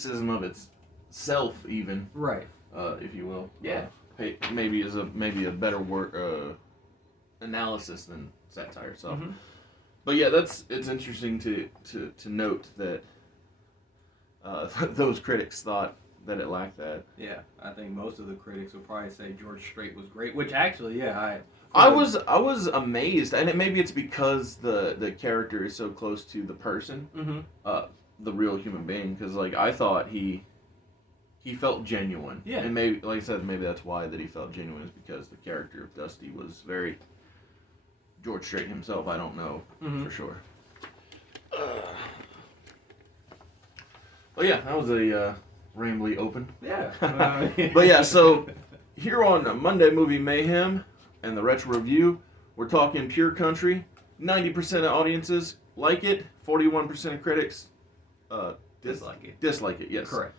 criticism of itself, even, Right. if you will. Yeah. Maybe is a better word analysis than satire. So, but yeah, it's interesting to note that those critics thought that it lacked that. Yeah, I think most of the critics would probably say George Strait was great, which actually, yeah, I was amazed, and maybe it's because the character is so close to the person, the real human being. Because like I thought he felt genuine, Yeah, and maybe like I said, maybe that's why that he felt genuine is because the character of Dusty was very George Strait himself. I don't know for sure. Well, yeah, that was a rambly open. Yeah, but yeah, so here on Monday Movie Mayhem and the Retro Review, we're talking pure country. 90% of audiences like it. 41% of critics dislike it. Dislike it. Yes. Correct.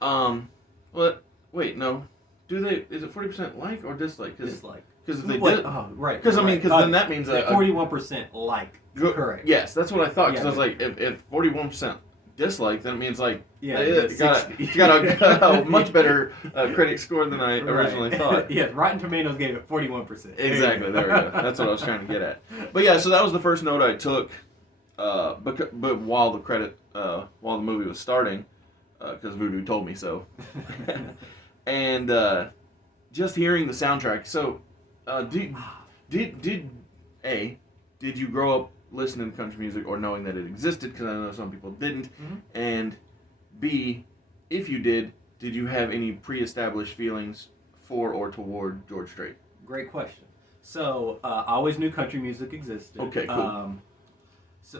But wait, no. Do they? Is it 40% like or dislike? Dislike. Because if they did, right. Because I mean, because then that means 41% like. Correct. Yes, that's what I thought. Because Yeah, I was like, if 41% dislike, then it means like you got a much better critic score than I originally thought. Yeah, Rotten Tomatoes gave it 41%. Exactly. There we go. That's what I was trying to get at. But yeah, so that was the first note I took. But while the movie was starting, because Voodoo told me so, and just hearing the soundtrack. So, did you grow up listening to country music or knowing that it existed? Because I know some people didn't. And B, if you did you have any pre-established feelings for or toward George Strait? Great question. So, I always knew country music existed. Okay, cool.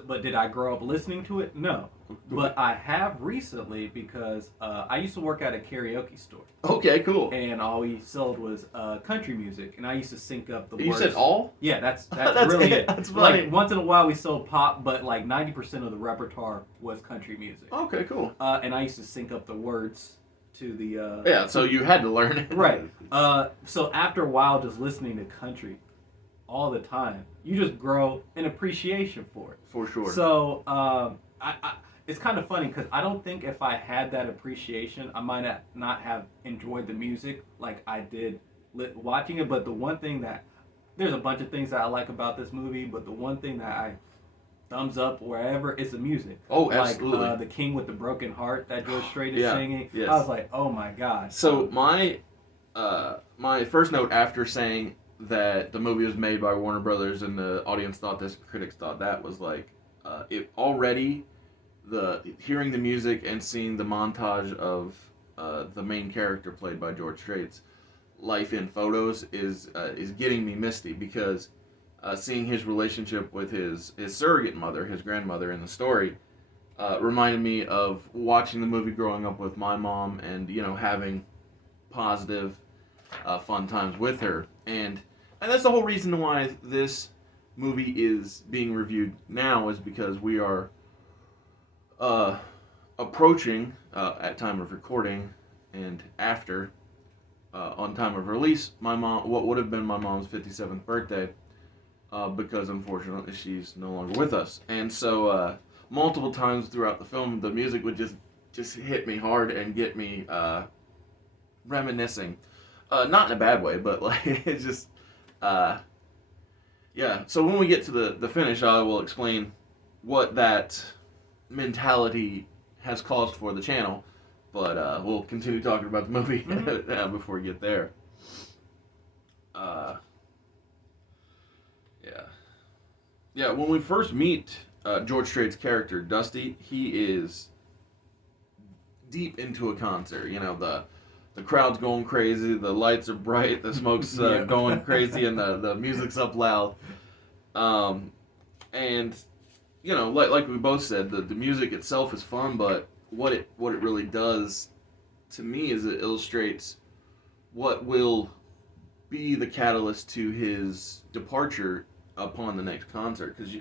But did I grow up listening to it? No. But I have recently because I used to work at a karaoke store. Okay, cool. And all we sold was country music, and I used to sync up the words. You said all? Yeah, that's really it. That's funny. Like once in a while we sold pop, but like 90% of the repertoire was country music. Okay, cool. And I used to sync up the words to the. Yeah, so you had to learn it. Right. So after a while, just listening to country all the time, you just grow an appreciation for it. For sure. So it's kind of funny because I don't think if I had that appreciation, I might not have enjoyed the music like I did watching it. But the one thing there's a bunch of things that I like about this movie, but the one thing that I thumbs up wherever is the music. Oh, absolutely. Like The King with the Broken Heart that George Strait is singing. Yes. I was like, oh my God. So my first note after saying that the movie was made by Warner Brothers and the audience thought this, critics thought that, was like, it already, hearing the music and seeing the montage of the main character played by George Strait's life in photos is getting me misty, because seeing his relationship with his surrogate mother, his grandmother in the story, reminded me of watching the movie growing up with my mom and, having positive, fun times with her. And that's the whole reason why this movie is being reviewed now, is because we are approaching, at time of recording and after, on time of release, what would have been my mom's 57th birthday, because unfortunately she's no longer with us. And so multiple times throughout the film, the music would just hit me hard and get me reminiscing. Not in a bad way, but like it's just, yeah. So when we get to the finish, I will explain what that mentality has caused for the channel. But we'll continue talking about the movie before we get there. Yeah. When we first meet George Strait's character, Dusty, he is deep into a concert. The crowd's going crazy, the lights are bright, the smoke's going crazy, and the music's up loud. And like we both said, the music itself is fun, but what it really does to me is it illustrates what will be the catalyst to his departure upon the next concert. Because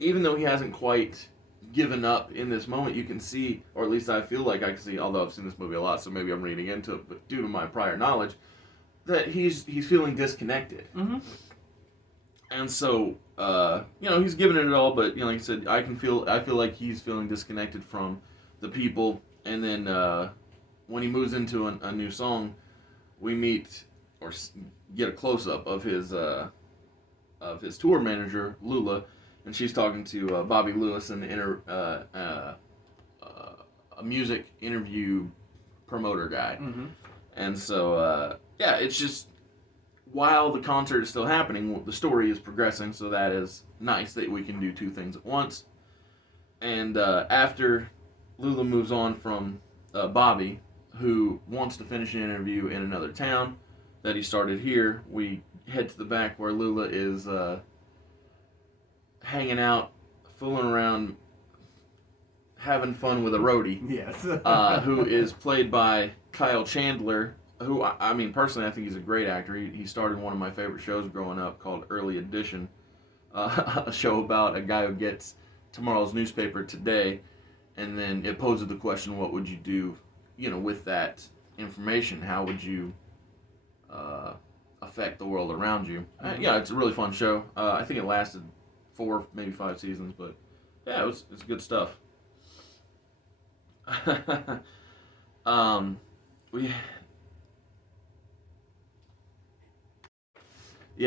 even though he hasn't quite given up in this moment, you can see, or at least I feel like I can see, although I've seen this movie a lot, so maybe I'm reading into it, but due to my prior knowledge, that he's feeling disconnected. And so he's giving it all, but like I said, I feel like he's feeling disconnected from the people and then when he moves into a new song, we meet or get a close up of his tour manager Lula, and she's talking to Bobby Lewis in a music interview promoter guy. Mm-hmm. And so yeah, it's just while the concert is still happening, the story is progressing, so that is nice that we can do two things at once. And after Lula moves on from Bobby, who wants to finish an interview in another town that he started here, we head to the back where Lula is hanging out, fooling around, having fun with a roadie. Yes. Who is played by Kyle Chandler, who, I mean, personally, I think he's a great actor. He starred in one of my favorite shows growing up called Early Edition, a show about a guy who gets tomorrow's newspaper today, and then it poses the question, what would you do, with that information? How would you affect the world around you? Mm-hmm. Yeah, it's a really fun show. I think it lasted 4, maybe 5 seasons, but yeah, it's good stuff.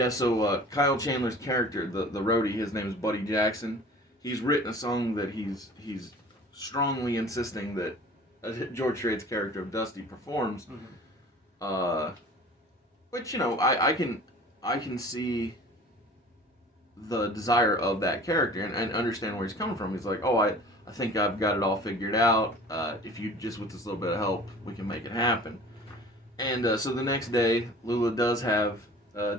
So Kyle Chandler's character, the roadie, his name is Buddy Jackson. He's written a song that he's strongly insisting that George Strait's character of Dusty performs. Mm-hmm. Which I can see the desire of that character and understand where he's coming from. He's like, oh, I think I've got it all figured out. If you just with this little bit of help, we can make it happen. And so the next day, Lula does have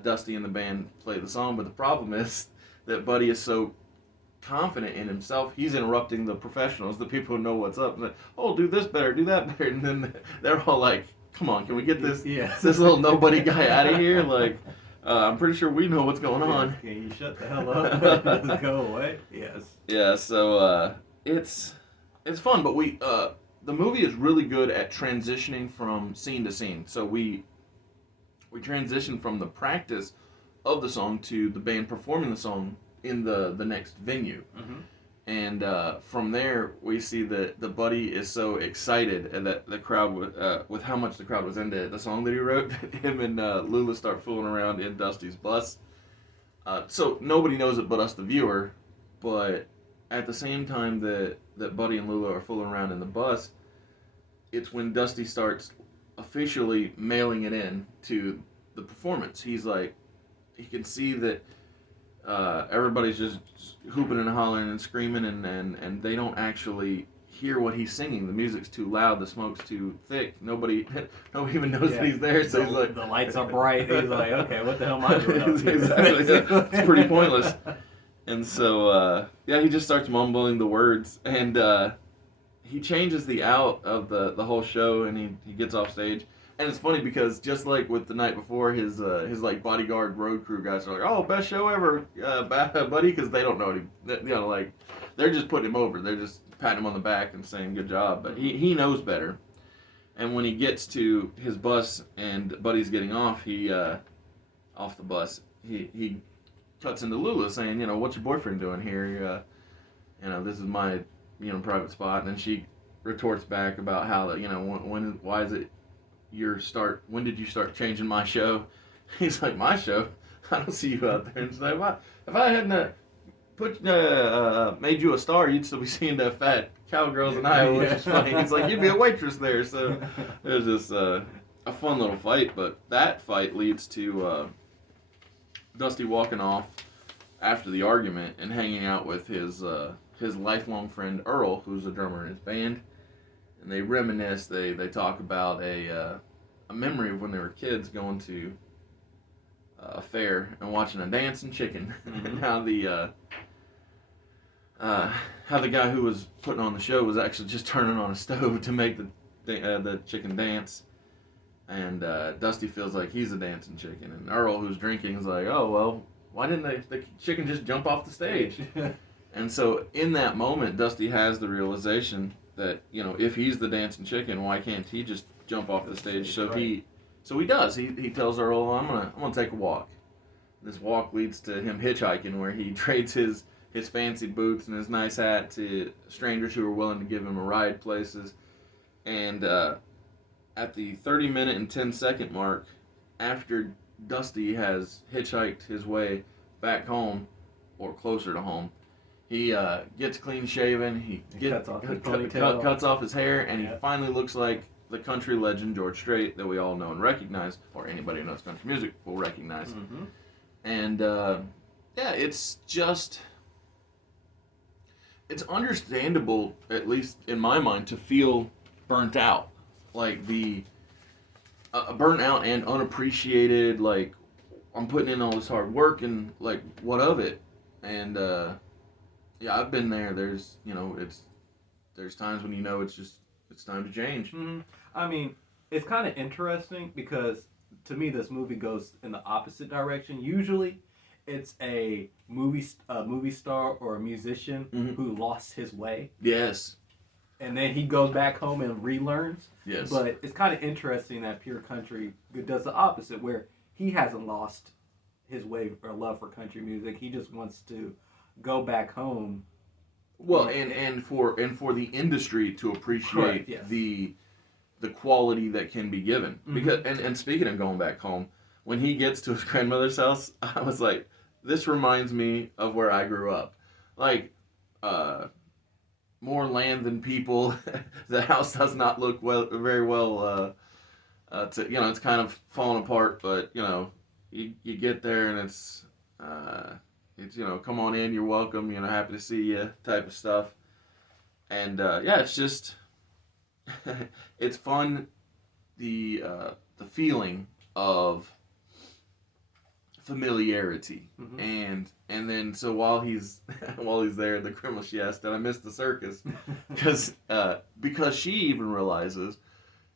Dusty and the band play the song, but the problem is that Buddy is so confident in himself, he's interrupting the professionals, the people who know what's up. And like, oh, do this better, do that better, and then they're all like, come on, can we get this this little nobody guy out of here? Like, I'm pretty sure we know what's going on. Can you shut the hell up? Just go away. Yes. Yeah. So it's fun, but the movie is really good at transitioning from scene to scene. So we transition from the practice of the song to the band performing the song in the next venue. Mm-hmm. And from there, we see that the Buddy is so excited and that the crowd, with how much the crowd was into the song that he wrote, him and Lula start fooling around in Dusty's bus. So nobody knows it but us, the viewer. But at the same time that Buddy and Lula are fooling around in the bus, it's when Dusty starts officially mailing it in to the performance. He's like, he can see that everybody's just hooping and hollering and screaming, and they don't actually hear what he's singing. The music's too loud, the smoke's too thick. Nobody even knows that he's there. So he's like, the lights are bright. He's like, okay, what the hell am I doing up here? Exactly. Yeah. It's pretty pointless. And so he just starts mumbling the words, and he changes the out of the whole show, and he gets off stage. And it's funny because just like with the night before, his like bodyguard road crew guys are like, "Oh, best show ever, buddy," because they don't know him. Like they're just putting him over. They're just patting him on the back and saying good job. But he knows better. And when he gets to his bus and Buddy's getting off, off the bus, he cuts into Lula saying, "What's your boyfriend doing here? This is my private spot." And then she retorts back about how that why is it when did you start changing my show? He's like, my show? I don't see you out there. And she's like, if I hadn't made you a star, you'd still be seeing that fat cowgirls in Iowa, which is funny. He's like, you'd be a waitress there. So there's this a fun little fight, but that fight leads to Dusty walking off after the argument and hanging out with his lifelong friend Earl, who's a drummer in his band. And they reminisce. They talk about a memory of when they were kids going to a fair and watching a dancing chicken. Mm-hmm. And how the guy who was putting on the show was actually just turning on a stove to make the chicken dance. And Dusty feels like he's a dancing chicken. And Earl, who's drinking, is like, oh well, why didn't the chicken just jump off the stage? And so in that moment, Dusty has the realization that if he's the dancing chicken, why can't he just jump off the stage? So he does. He tells Earl, I'm gonna take a walk. This walk leads to him hitchhiking, where he trades his fancy boots and his nice hat to strangers who are willing to give him a ride places. And at the 30-minute and 10-second mark, after Dusty has hitchhiked his way back home, or closer to home, he gets clean shaven. He cuts off his ponytail. Cuts off his hair, and Yeah. he finally looks like the country legend George Strait that we all know and recognize, or anybody who knows country music will recognize. Mm-hmm. And yeah, it's just, it's understandable, at least in my mind, to feel burnt out, like the burnt out and unappreciated. Like, I'm putting in all this hard work, and like, what of it? And yeah, I've been there. There's, there's times when it's time to change. Mm-hmm. I mean, it's kind of interesting because to me, this movie goes in the opposite direction. Usually, it's a movie star or a musician Mhm. who lost his way, Yes. and then he goes back home and relearns. Yes. But it's kind of interesting that Pure Country does the opposite, where he hasn't lost his way or love for country music. He just wants to go back home. Well, and for the industry to appreciate Correct, yes. the quality that can be given. Mhm. Because and speaking of going back home, when he gets to his grandmother's house, I was like, this reminds me of where I grew up. Like, more land than people. The house does not look very well. It's kind of falling apart, but you get there and it's come on in, you're welcome, happy to see you type of stuff. And yeah, it's just it's fun, the feeling of familiarity. Mhm. And then so while he's while he's there, the criminal, she asked, did I miss the circus? because she even realizes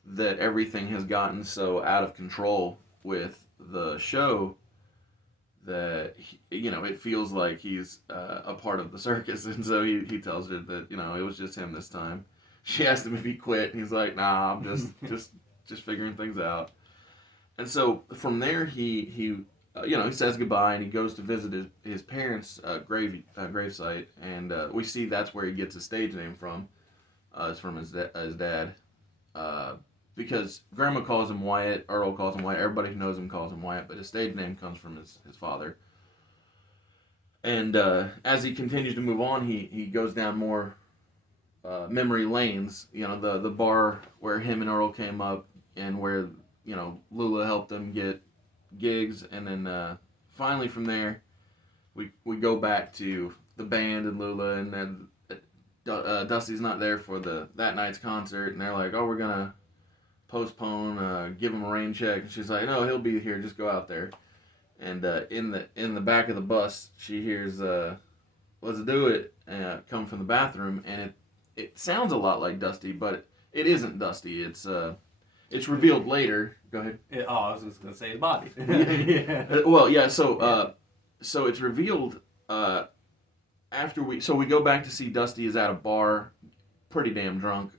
that everything has gotten so out of control with the show that it feels like he's a part of the circus. And so he tells her that it was just him this time. She asked him if he quit, and he's like, nah, I'm just figuring things out. And so from there he he says goodbye, and he goes to visit his parents' gravesite, and we see that's where he gets his stage name from. It's from his dad. Because Grandma calls him Wyatt, Earl calls him Wyatt, everybody who knows him calls him Wyatt, but his stage name comes from his father. And as he continues to move on, he goes down more memory lanes. The bar where him and Earl came up, and where Lula helped him get gigs, and then finally from there, we go back to the band and Lula, and then Dusty's not there for that night's concert, and they're like, oh, we're gonna postpone, give him a rain check. And she's like, no, he'll be here, just go out there. And in the back of the bus, she hears let's do it come from the bathroom, and it sounds a lot like Dusty, but it isn't Dusty. It's revealed later. Go ahead. I was just gonna say his body. Yeah. Well, yeah. So so it's revealed after we go back to see Dusty is at a bar, pretty damn drunk.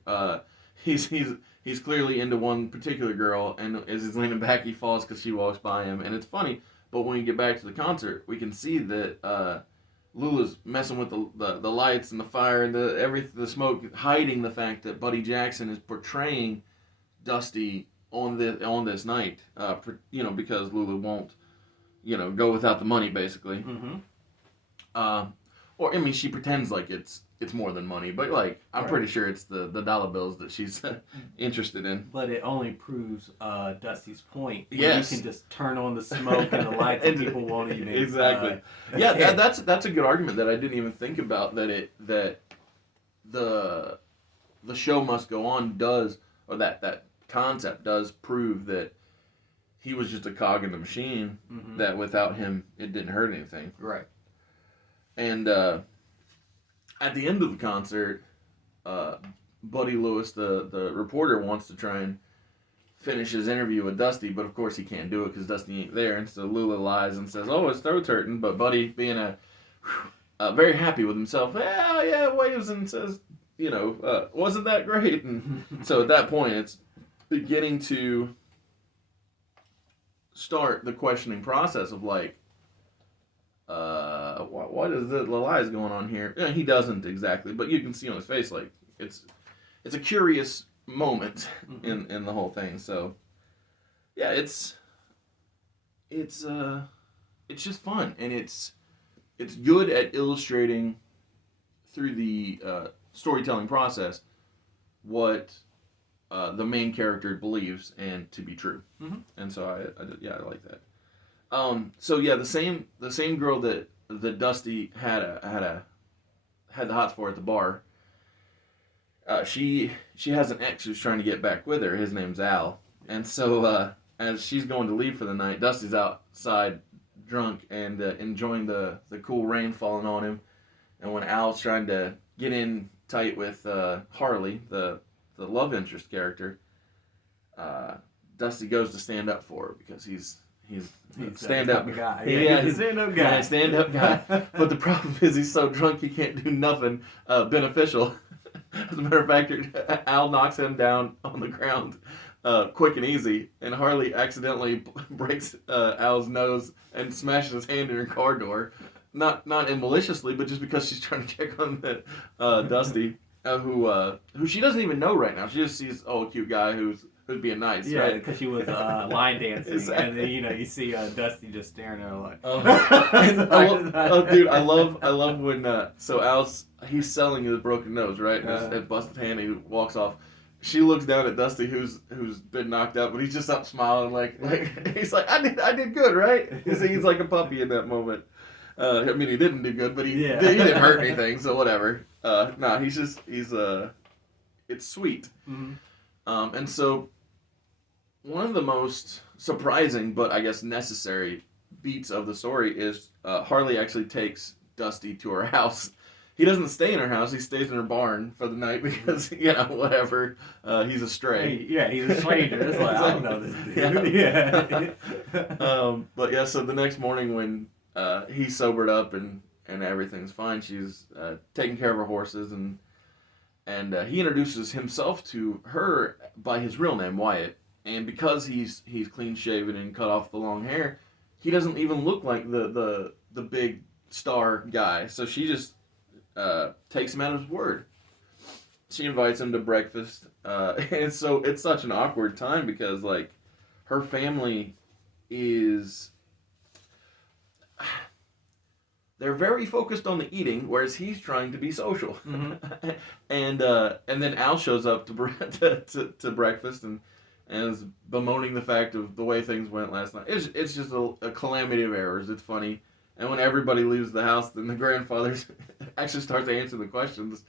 He's clearly into one particular girl, and as he's leaning back, he falls because she walks by him, and it's funny. But when we get back to the concert, we can see that Lula's messing with the lights and the fire and the smoke, hiding the fact that Buddy Jackson is portraying Dusty on this night, because Lula won't, go without the money, basically. Mm-hmm. Or I mean, she pretends like it's more than money, but like I'm Right. pretty sure it's the dollar bills that she's interested in. But it only proves Dusty's point. Yes. You can just turn on the smoke and the lights, and people won't even. Exactly. Yeah, that's a good argument that I didn't even think about. That the show must go on does, or that concept does prove that he was just a cog in the machine. Mm-hmm. That without him, it didn't hurt anything. Right. And at the end of the concert, Buddy Lewis, the reporter, wants to try and finish his interview with Dusty, but of course he can't do it because Dusty ain't there. And so Lula lies and says, "Oh, his throat's hurting." But Buddy, being very happy with himself, waves and says, "Wasn't that great?" And so at that point, it's beginning to start the questioning process of like, what is the lies going on here? He doesn't exactly, but you can see on his face like it's a curious moment in the whole thing. So yeah, it's just fun, and it's good at illustrating through the storytelling process what the main character believes and to be true. And so I like that. So yeah, the same girl that Dusty had the hots for at the bar. She has an ex who's trying to get back with her. His name's Al, and so as she's going to leave for the night, Dusty's outside drunk and enjoying the cool rain falling on him. And when Al's trying to get in tight with Harley, the love interest character, Dusty goes to stand up for her because he's stand up guy. He's stand up guy. Stand up guy. But the problem is he's so drunk he can't do nothing beneficial. As a matter of fact, Al knocks him down on the ground quick and easy, and Harley accidentally breaks Al's nose and smashes his hand in her car door. Not maliciously, but just because she's trying to check on that Dusty, who she doesn't even know right now. She just sees a cute guy who's being nice. Yeah, right? because she was line dancing, Exactly. and then you see Dusty just staring at her like. Dude, I love when so he's selling his broken nose, right? And busted hand, he walks off. She looks down at Dusty, who's been knocked out, but he's just up smiling like he's like, I did good, right? He's like a puppy in that moment. I mean, he didn't do good, but he didn't hurt anything, so whatever. It's sweet. Mm-hmm. And so one of the most surprising, but I guess necessary beats of the story is Harley actually takes Dusty to her house. He doesn't stay in her house. He stays in her barn for the night because, whatever. He's a stray. Yeah, he's a stranger. It's like, I don't know this dude. Yeah. But yeah, so the next morning when he's sobered up and everything's fine, she's taking care of her horses, and he introduces himself to her by his real name, Wyatt. And because he's clean shaven and cut off the long hair, he doesn't even look like the big star guy. So she just takes him at his word. She invites him to breakfast, and so it's such an awkward time because like her family is. They're very focused on the eating, whereas he's trying to be social. Mm-hmm. and then Al shows up to breakfast and is bemoaning the fact of the way things went last night. It's just a calamity of errors. It's funny. And when everybody leaves the house, then the grandfather actually starts to answer the questions.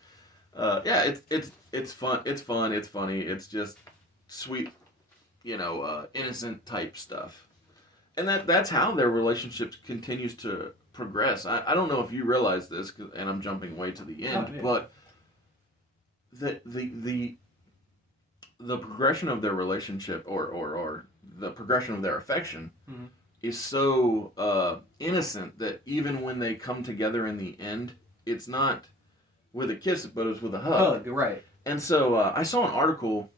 It's fun. It's fun. It's funny. It's just sweet, innocent type stuff. And that's how their relationship continues to progress. I don't know if you realize this, and I'm jumping way to the end, but the progression of their relationship or the progression of their affection mm-hmm. is so innocent that even when they come together in the end, it's not with a kiss, but it's with a hug. Right. And so I saw an article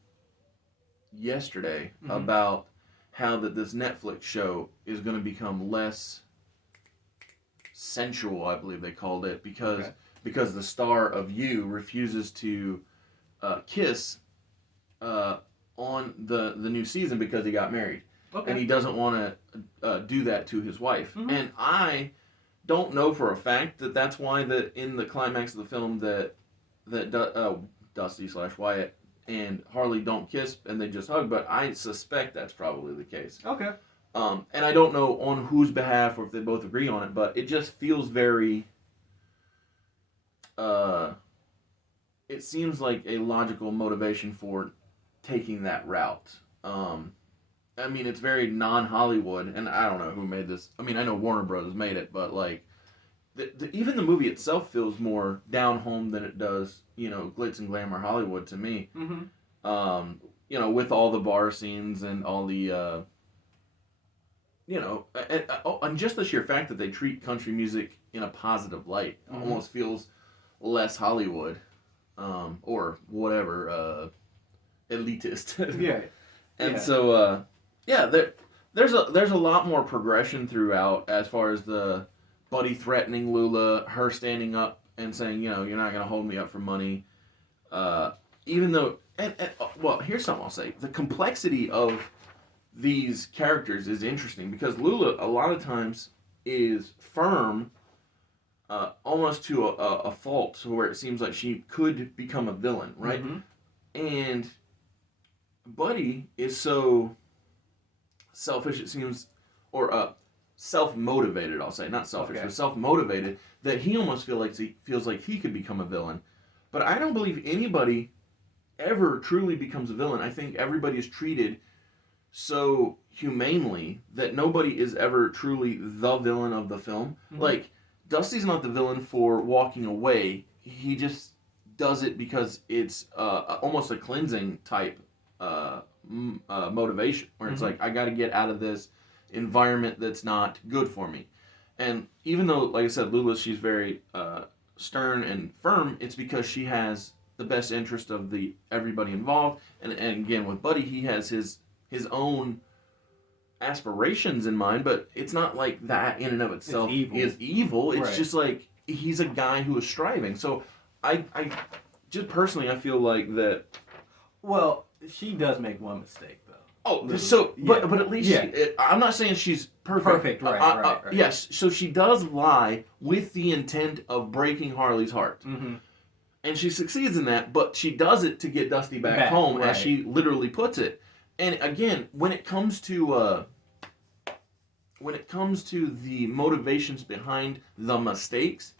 yesterday mm-hmm. about how this Netflix show is going to become less sensual, I believe they called it, because the star of You refuses to kiss on the new season because he got married. Okay. And he doesn't want to do that to his wife. Mm-hmm. And I don't know for a fact that that's why in the climax of the film that Dusty / Wyatt and Harley don't kiss and they just hug, but I suspect that's probably the case. Okay. And I don't know on whose behalf or if they both agree on it, but it just feels very... it seems like a logical motivation for taking that route. I mean, it's very non-Hollywood, and I don't know who made this. I mean, I know Warner Brothers made it, but like, even the movie itself feels more down home than it does, glitz and glamour Hollywood to me. Mm-hmm. With all the bar scenes and all the, and just the sheer fact that they treat country music in a positive light mm-hmm. almost feels less Hollywood, or whatever, elitist. Yeah. And so, there's a lot more progression throughout as far as the Buddy threatening Lula, her standing up and saying, you're not going to hold me up for money. Even though well, here's something I'll say. The complexity of these characters is interesting because Lula a lot of times is firm, almost to a fault, to where it seems like she could become a villain, right? Mm-hmm. And Buddy is so selfish, it seems, or self-motivated. I'll say, not selfish, but self-motivated, that he almost feels like he could become a villain. But I don't believe anybody ever truly becomes a villain. I think everybody is treated so humanely that nobody is ever truly the villain of the film. Mm-hmm. Like, Dusty's not the villain for walking away. He just does it because it's almost a cleansing type motivation, where it's like, I got to get out of this environment that's not good for me. And even though, like I said, Lula, she's very stern and firm, it's because she has the best interest of everybody involved. And again, with Buddy, he has his own aspirations in mind, but it's not like that in and of itself is evil. It's just like he's a guy who is striving. So I just personally, I feel like that. Well, she does make one mistake though. Oh, so but at least I'm not saying she's perfect. Right. Yes, so she does lie with the intent of breaking Harley's heart. Mm-hmm. And she succeeds in that, but she does it to get Dusty back home, as she literally puts it. And again, when it comes to the motivations behind the mistakes,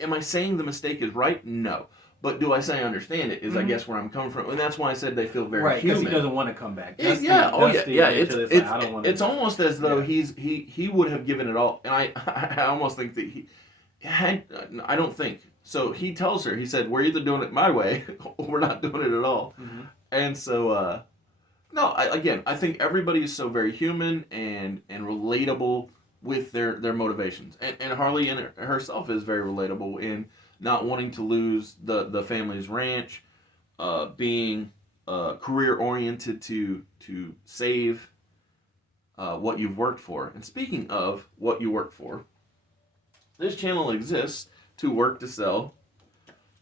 am I saying the mistake is right? No. But do I say I understand it? Is I guess where I'm coming from, and that's why I said they feel very human. Because he doesn't want to come back. Dusty, It's almost as though he would have given it all, and I almost think that he had. I don't think so. He tells her, he said, "We're either doing it my way, or we're not doing it at all." Mm-hmm. And so, I think everybody is so very human and relatable with their motivations, and Harley in herself is very relatable in not wanting to lose the family's ranch, being career oriented to save what you've worked for. And speaking of what you work for, this channel exists to work to sell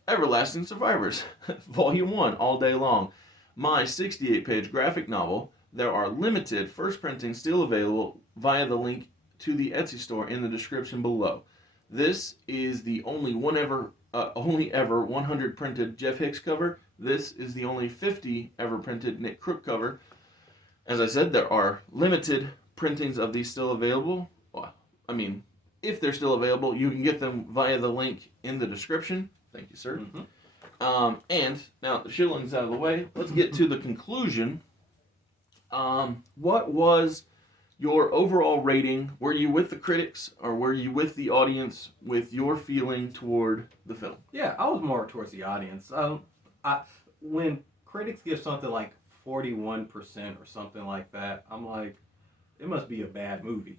Everlasting Survivors, Volume 1, all day long. My 68-page graphic novel. There are limited first printings still available via the link to the Etsy store in the description below. This is the only ever 100 printed Jeff Hicks cover. This is the only 50 ever printed Nick Crook cover. As I said, there are limited printings of these still available. Well, I mean, if they're still available, you can get them via the link in the description. Thank you, sir. Mm-hmm. And now the shillings out of the way, let's get to the conclusion. What was your overall rating? Were you with the critics or were you with the audience with your feeling toward the film? Yeah, I was more towards the audience. When critics give something like 41% or something like that, I'm like, it must be a bad movie.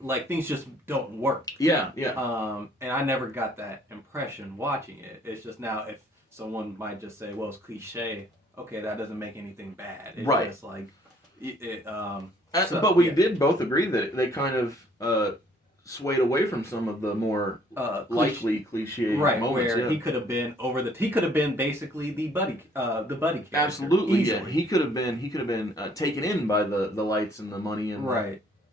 Like things just don't work. Yeah. And I never got that impression watching it. It's just now if someone might just say, well, it's cliche. Okay, that doesn't make anything bad. It's just like but we did both agree that they kind of swayed away from some of the more likely cliche moments. Where he could have been he could have been basically the buddy character. Absolutely, easily. He could have been taken in by the lights and the money and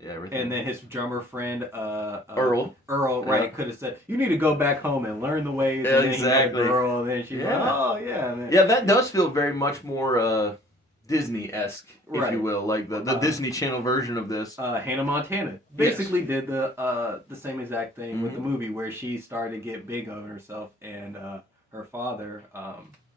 everything. And then his drummer friend Earl, could have said, "You need to go back home and learn the ways." Yeah, exactly. Girl, and then she's like, "Oh yeah." And then, that does feel very much more Disney-esque, if you will, like the Disney Channel version of this. Hannah Montana basically did the same exact thing with the movie, where she started to get big on herself, and her father,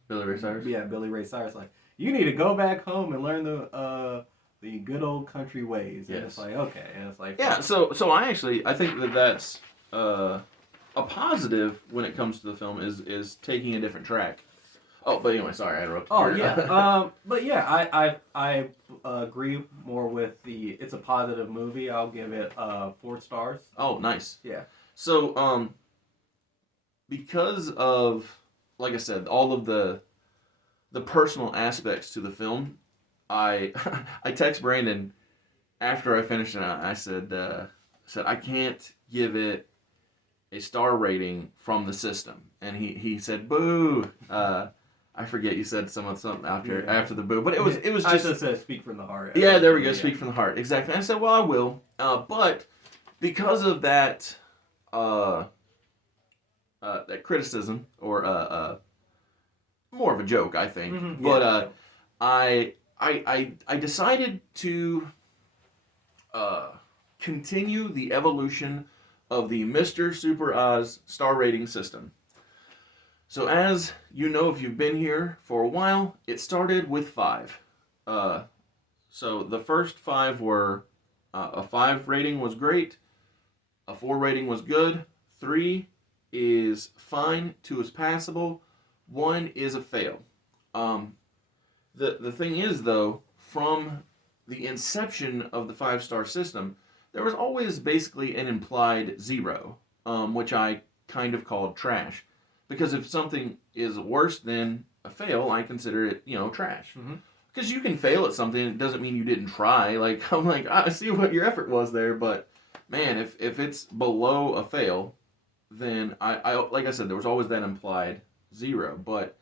Billy Ray Cyrus. Yeah, Billy Ray Cyrus, like, you need to go back home and learn the good old country ways. And it's like, okay, and it's like, So I think that's a positive when it comes to the film is taking a different track. Oh, but anyway, sorry, I interrupted. Oh, yeah. But yeah, I agree more with it's a positive movie. I'll give it 4 stars. Oh, nice. Yeah. So, because of, like I said, all of the personal aspects to the film, I text Brandon after I finished it. I said I can't give it a star rating from the system, and he said, boo. I forget you said something after Yeah. after the boo, but it was I just just said speak from the heart. yeah. There we go. Yeah. Speak from the heart. Exactly. I said, well, I will. But because of that, that criticism or more of a joke, I think. Mhm, But yeah. I decided to continue the evolution of the Mr. Super Oz star rating system. So, as you know, if you've been here for a while, it started with 5. Uh, so, the first 5 were a 5 rating was great, a 4 rating was good, 3 is fine, 2 is passable, 1 is a fail. Um, the thing is, though, from the inception of the 5-star system, there was always basically an implied 0, which I kind of called trash. Because if something is worse than a fail, I consider it, trash. Because you can fail at something, it doesn't mean you didn't try. Like, I'm like, I see what your effort was there, but man, if it's below a fail, then I like I said, there was always that implied 0. But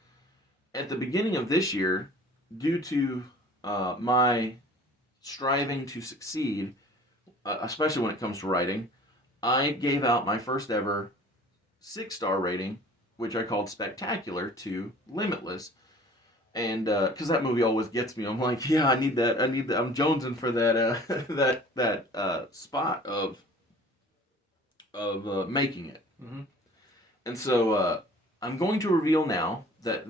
at the beginning of this year, due to my striving to succeed, especially when it comes to writing, I gave out my first ever 6-star rating, which I called Spectacular, to Limitless. And because that movie always gets me, I'm like, yeah, I need that. I'm jonesing for that that spot of making it. Mm-hmm. And so I'm going to reveal now that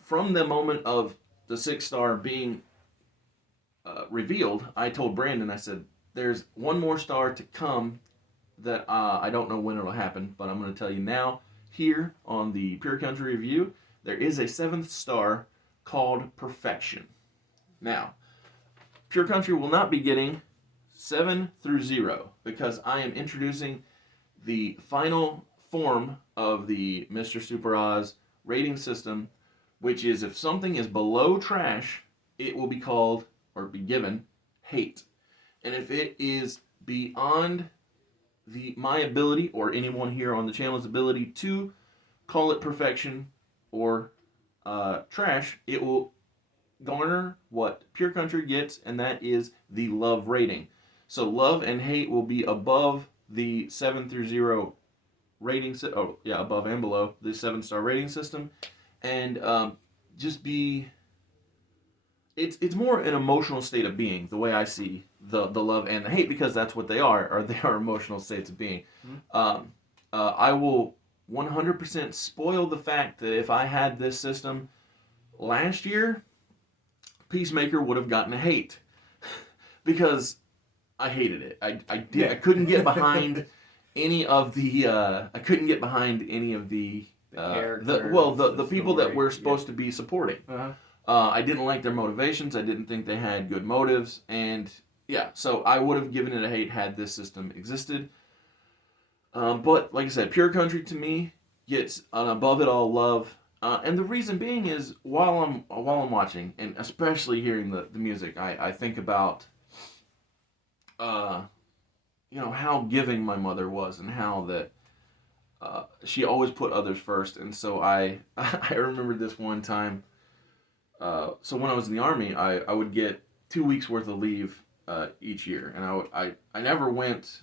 from the moment of the 6-star being revealed, I told Brandon, I said, there's one more star to come that I don't know when it'll happen, but I'm going to tell you now here on the Pure Country Review. There is a 7th star called Perfection. Now, Pure Country will not be getting 7 through 0 because I am introducing the final form of the Mr. Super Oz rating system, which is if something is below trash, it will be called or be given hate. And if it is beyond my ability or anyone here on the channel's ability to call it perfection or trash, it will garner what Pure Country gets, and that is the love rating. So love and hate will be above the 7 through 0 rating. Above and below the 7-star rating system, and just be. It's more an emotional state of being, the way I see the love and the hate, because that's what they are they are emotional states of being. Mm-hmm. I will 100% spoil the fact that if I had this system last year, Peacemaker would have gotten a hate because I hated it. I couldn't get behind any of the the people that we're supposed to be supporting. Uh-huh. I didn't like their motivations. I didn't think they had good motives, and yeah, so I would have given it a hate had this system existed. But like I said, Pure Country to me gets an above it all love, and the reason being is while I'm watching, and especially hearing the music, I think about how giving my mother was, and how that she always put others first, and so I remember this one time. So when I was in the Army, I would get 2 weeks worth of leave each year, and I never went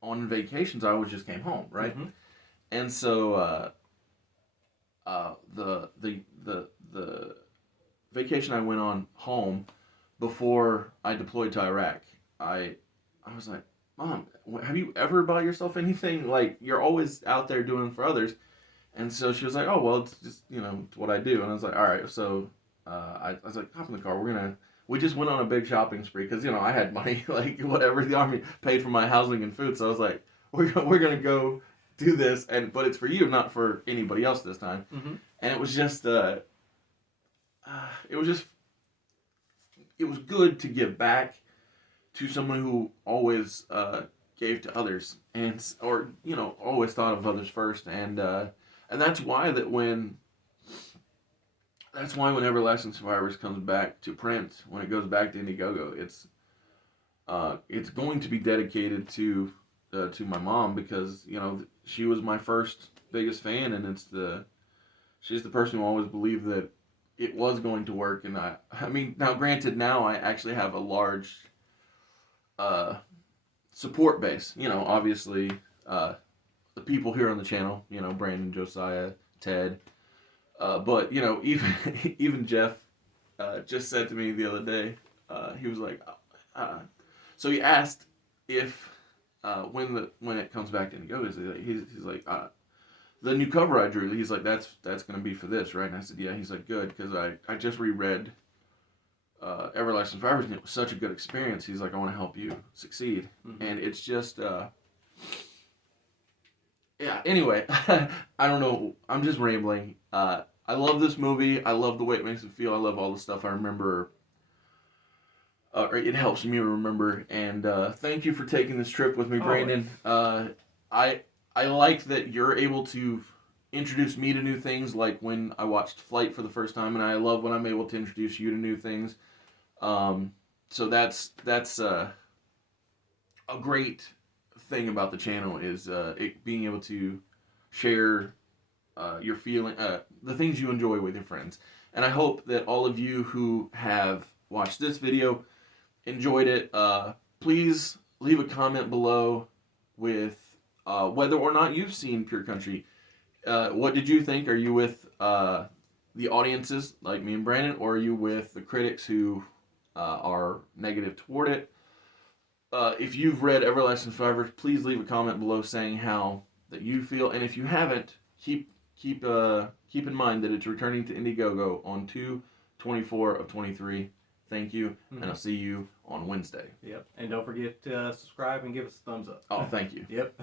on vacations. I always just came home, right? Mm-hmm. And so the vacation I went on home before I deployed to Iraq, I was like, Mom, have you ever bought yourself anything? Like, you're always out there doing for others. And so she was like, oh, well, it's just, it's what I do. And I was like, all right. So I was like, hop in the car. We just went on a big shopping spree because, I had money, like whatever the Army paid for my housing and food. So I was like, we're going to go do this. But it's for you, not for anybody else this time. Mm-hmm. And it was just, it was good to give back to someone who always gave to others or always thought of others first. And that's why when Everlasting Survivors comes back to print, when it goes back to Indiegogo, it's going to be dedicated to my mom, because she was my first biggest fan, and she's the person who always believed that it was going to work. And I mean, now granted, now I actually have a large support base. You know, obviously, the people here on the channel. You know, Brandon, Josiah, Ted. But you know, even even Jeff just said to me the other day. He was like, so he asked if when it comes back to Indiegogo, he's like, the new cover I drew. He's like, that's gonna be for this, right? And I said, yeah. He's like, good, because I just reread Everlasting Survivors, and it was such a good experience. He's like, I want to help you succeed, and it's just yeah. Anyway, I don't know. I'm just rambling. I love this movie. I love the way it makes me feel. I love all the stuff I remember. It helps me remember. And thank you for taking this trip with me, Brandon. I like that you're able to introduce me to new things, like when I watched Flight for the first time, and I love when I'm able to introduce you to new things. So that's a great thing about the channel is it being able to share your feeling, the things you enjoy with your friends. And I hope that all of you who have watched this video enjoyed it. Please leave a comment below with whether or not you've seen Pure Country. What did you think? Are you with the audiences like me and Brandon, or are you with the critics who are negative toward it? If you've read Everlasting Survivors, please leave a comment below saying how that you feel. And if you haven't, keep in mind that it's returning to Indiegogo on 2/24/23. Thank you, and I'll see you on Wednesday. Yep. And don't forget to subscribe and give us a thumbs up. Oh, thank you. Yep.